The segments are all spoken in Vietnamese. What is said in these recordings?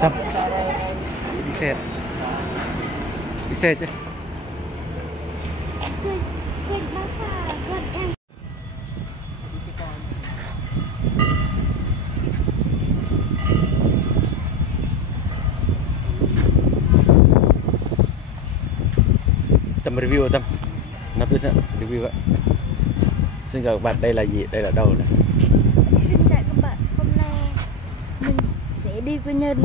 Tâm đi xe chứ. Tâm review Tâm, nắp biết review vậy. Xin chào các bạn, đây là gì? Đây là đâu này? Xin chào các bạn, hôm nay mình sẽ đi Quy Nhơn.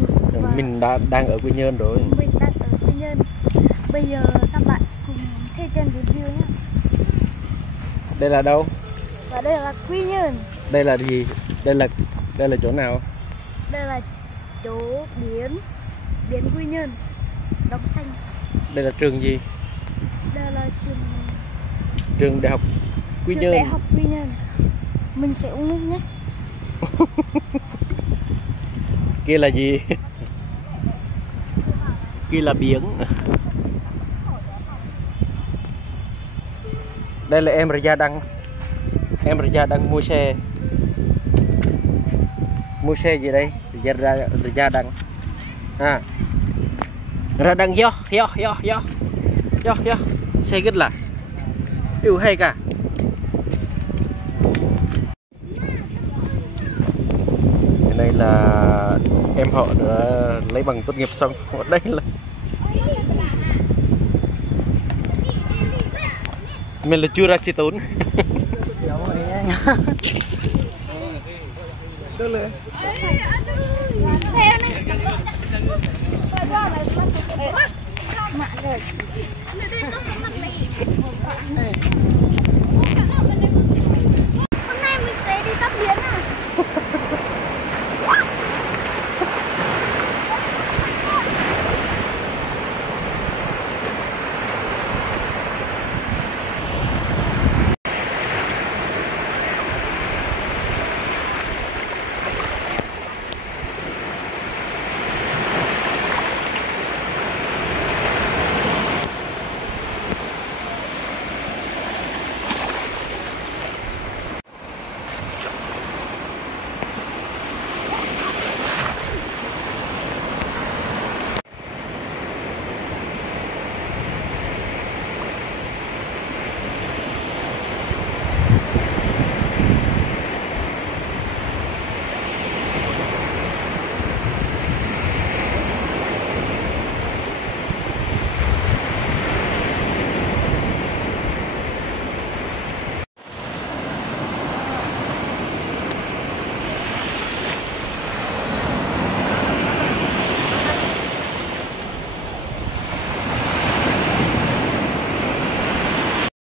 Mình đang ở Quy Nhơn rồi. Mình đang ở Quy Nhơn. Bây giờ các bạn cùng theo chân review nhé. Đây là đâu? Và đây là Quy Nhơn. Đây là gì? Đây là chỗ nào? Đây là chỗ biển Quy Nhơn, Đồng Xanh. Đây là trường gì? Đây là trường đại học Quy Nhơn. Trường đại học Quy Nhơn. Mình sẽ uống nước nhé. Kia là gì? Kia là biển. Đây là em Raja đang mua xe. Mua xe gì đây? Raja đang ra đang yo xe rất là yêu hay cả. Cái này là em họ đã lấy bằng tốt nghiệp xong. Ở đây là mình là chưa ra xe tốn. Mạng rồi.